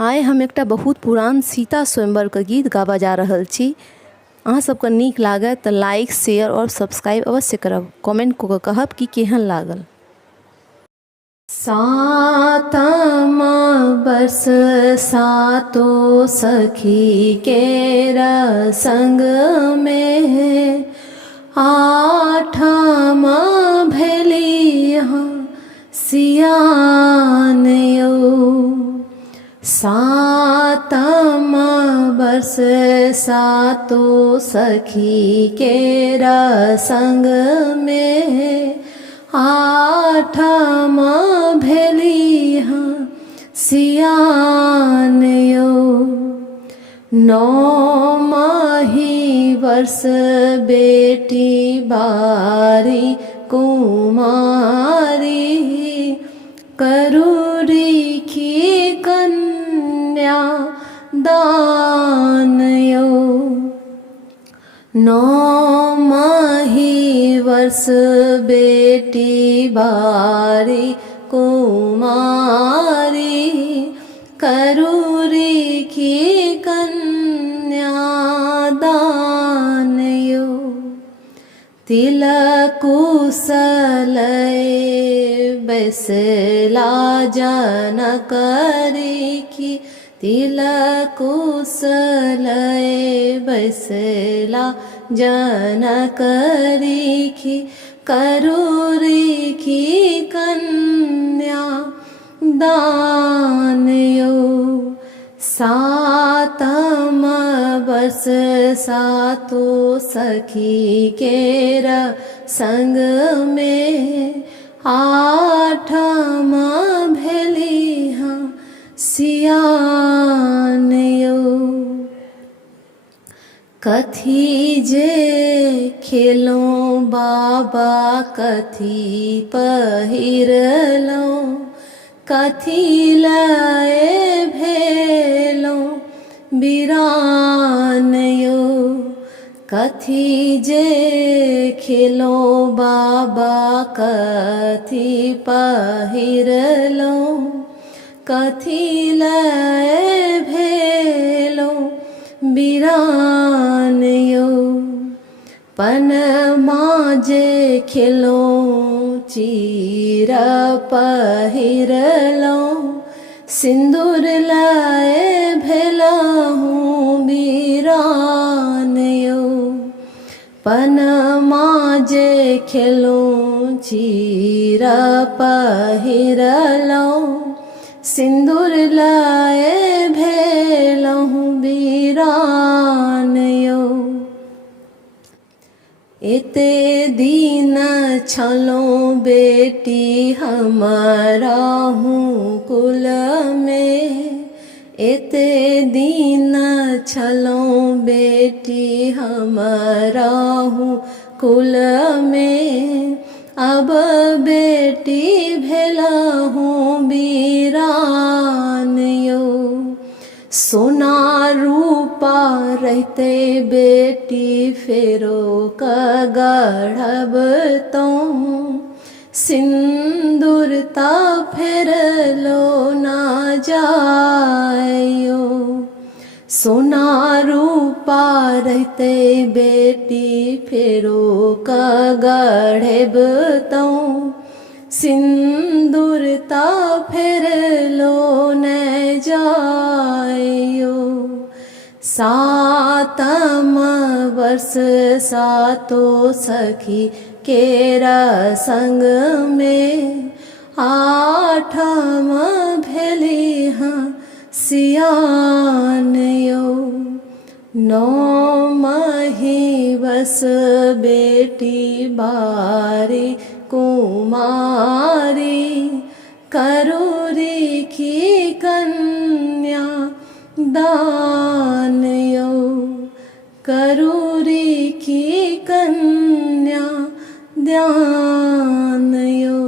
आइ हम एकटा बहुत पुरान सीता स्वयंवर के गीत गाबा जा रहल छी। अहाँ सबके नीक लागे तो लाइक शेयर और सब्सक्राइब अवश्य करब। कमेंट कऽ के कहब कि केहन लागल। सातम बरस सातो सखी के संग में आठम भेली सियान यौ। सातम बरस सातो सखी के संग में आठम भेली सियान यौ। नौमही वर्ष बेटी बारी कुमारी करूरी की कन्या दान यौ। नौमही वर्ष बेटी बारी कुमारी करूरी की कन्या दान यौ। तिलक कुशलय बैसला जनकरी की तिलक कुशलय बैसला जनकरी की करूरी की कन्या दान यौ। सातम बरस सातो सखी के संग में आठम भेली सियान यौ। कथी जे खेलो बाबा कथी पहिरलो कथी लय भेलो बिरान यौ। कथी जे खेलो बाबा कथी पहिरलो कथी लय भेलो बिरान यौ। पनमा जे खेलो चीर पहिरलो सिंदूर लय भेलहु बिरान यौ। पनमा जे खेलो चीर पहिरलो सिंदूर लय भेलहु बिरान यौ। एते दिन छलो बेटी हमारा हूँ कुल में एते दिन छलो बेटी हमारा हूँ कुल में अब बेटी भेलहु बिरान यौ। सोना रूपा रहते बेटी फेरो का गढ़ब तो सिंदूरता फेर लो ना जायो। सोना रूपा रहते बेटी फेरो का गढ़ब तो सिंदूरता फेर लो न जायो। सातम वर्ष सातो सखी केरा संग में आठम भेली सियान यौ। नौमही वर्ष बेटी बारी कुमारी करूरी की कन्या दान यौ। करूरी की कन्या दान यौ।